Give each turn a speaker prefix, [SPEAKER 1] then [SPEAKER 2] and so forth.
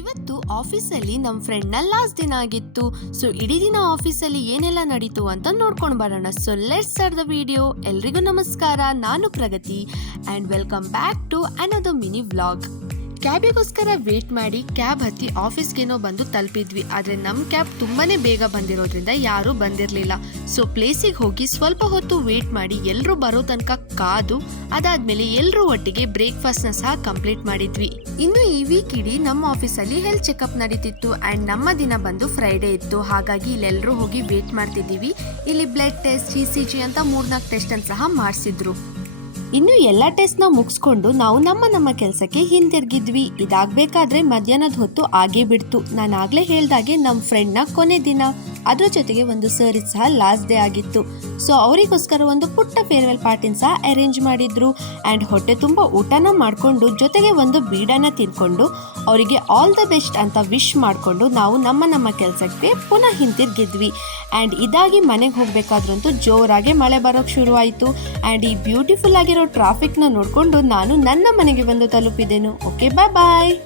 [SPEAKER 1] ಇವತ್ತು ಆಫೀಸಲ್ಲಿ ನಮ್ಮ ಫ್ರೆಂಡ್ನ ಲಾಸ್ಟ್ ದಿನ ಆಗಿತ್ತು. ಸೊ ಇಡೀ ದಿನ ಆಫೀಸಲ್ಲಿ ಏನೆಲ್ಲ ನಡೀತು ಅಂತ ನೋಡ್ಕೊಂಡು ಬರೋಣ. So let's are the video ಎಲ್ರಿಗೂ ನಮಸ್ಕಾರ. ನಾನು Pragati. And welcome back to another mini vlog ಕ್ಯಾಬಿಗೋಸ್ಕರ wait ಮಾಡಿ ಕ್ಯಾಬ್ ಹತ್ತಿ ಆಫೀಸ್ಗೇನೋ ಬಂದು ತಲುಪಿದ್ವಿ. ಆದರೆ ನಮ್ಮ ಕ್ಯಾಬ್ ತುಂಬಾನೇ ಬೇಗ ಬಂದಿರೋದ್ರಿಂದ ಯಾರೂ ಬಂದಿರಲಿಲ್ಲ. ಸೊ ಪ್ಲೇಸಿಗೆ ಹೋಗಿ ಸ್ವಲ್ಪ ಹೊತ್ತು ವೇಟ್ ಮಾಡಿ ಎಲ್ಲರೂ ಬರೋ ತನಕ ಕಾದು, ಅದಾದ್ಮೇಲೆ ಎಲ್ಲರೂ ಒಟ್ಟಿಗೆ ಬ್ರೇಕ್ಫಾಸ್ಟ್ನ ಸಹ ಕಂಪ್ಲೀಟ್ ಮಾಡಿದ್ವಿ. ಇನ್ನು ಈ ವೀಕ್ ಇಡೀ ನಮ್ಮ ಆಫೀಸಲ್ಲಿ ಹೆಲ್ತ್ ಚೆಕಪ್ ನಡೀತಿತ್ತು. ಆ್ಯಂಡ್ ನಮ್ಮ ದಿನ ಬಂದು ಫ್ರೈಡೇ ಇತ್ತು. ಹಾಗಾಗಿ ಇಲ್ಲೆಲ್ಲರೂ ಹೋಗಿ ವೇಟ್ ಮಾಡ್ತಿದ್ದೀವಿ. ಇಲ್ಲಿ blood test E C G ಅಂತ ಮೂರ್ನಾಲ್ಕು ಟೆಸ್ಟ್ ಅನ್ನು ಸಹ ಮಾಡಿಸಿದ್ರು. ಇನ್ನು ಎಲ್ಲ ಟೆಸ್ಟ್ನ ಮುಗಿಸ್ಕೊಂಡು ನಾವು ನಮ್ಮ ನಮ್ಮ ಕೆಲಸಕ್ಕೆ ಹಿಂದಿರುಗಿದ್ವಿ ಇದಾಗಬೇಕಾದ್ರೆ ಮಧ್ಯಾಹ್ನದ ಹೊತ್ತು ಆಗೇ ಬಿಡ್ತು. ನಾನು ಆಗಲೇ ಹೇಳ್ದಾಗೆ ನಮ್ಮ ಫ್ರೆಂಡ್ನ ಕೊನೆ ದಿನ. ಅದ್ರ ಜೊತೆಗೆ ಒಂದು ಸರ್ ಸಹ ಲಾಸ್ಟ್ ಡೇ ಆಗಿತ್ತು. ಸೊ ಅವರಿಗೋಸ್ಕರ ಒಂದು ಪುಟ್ಟ ಫೇರ್ವೆಲ್ ಪಾರ್ಟಿನ ಸಹ ಅರೇಂಜ್ ಮಾಡಿದ್ರು. ಆ್ಯಂಡ್ ಹೊಟ್ಟೆ ತುಂಬ ಊಟನ ಮಾಡಿಕೊಂಡು ಜೊತೆಗೆ ಒಂದು ಬೀಡನ ತಿನ್ಕೊಂಡು ಅವರಿಗೆ ಆಲ್ ದ ಬೆಸ್ಟ್ ಅಂತ ವಿಶ್ ಮಾಡಿಕೊಂಡು ನಾವು ನಮ್ಮ ನಮ್ಮ ಕೆಲಸಕ್ಕೆ ಪುನಃ ಹಿಂತಿರುಗಿದ್ವಿ. ಆ್ಯಂಡ್ ಇದಾಗಿ ಮನೆಗೆ ಹೋಗಬೇಕಾದ್ರಂತೂ ಜೋರಾಗಿ ಮಳೆ ಬರೋಕ್ಕೆ ಶುರುವಾಯಿತು. ಆ್ಯಂಡ್ ಈ ಬ್ಯೂಟಿಫುಲ್ ಆಗಿರೋ ಟ್ರಾಫಿಕ್ನ ನೋಡಿಕೊಂಡು ನಾನು ನನ್ನ ಮನೆಗೆ ಬಂದು ತಲುಪಿದೆನು. ಓಕೆ ಬಾಯ್ ಬಾಯ್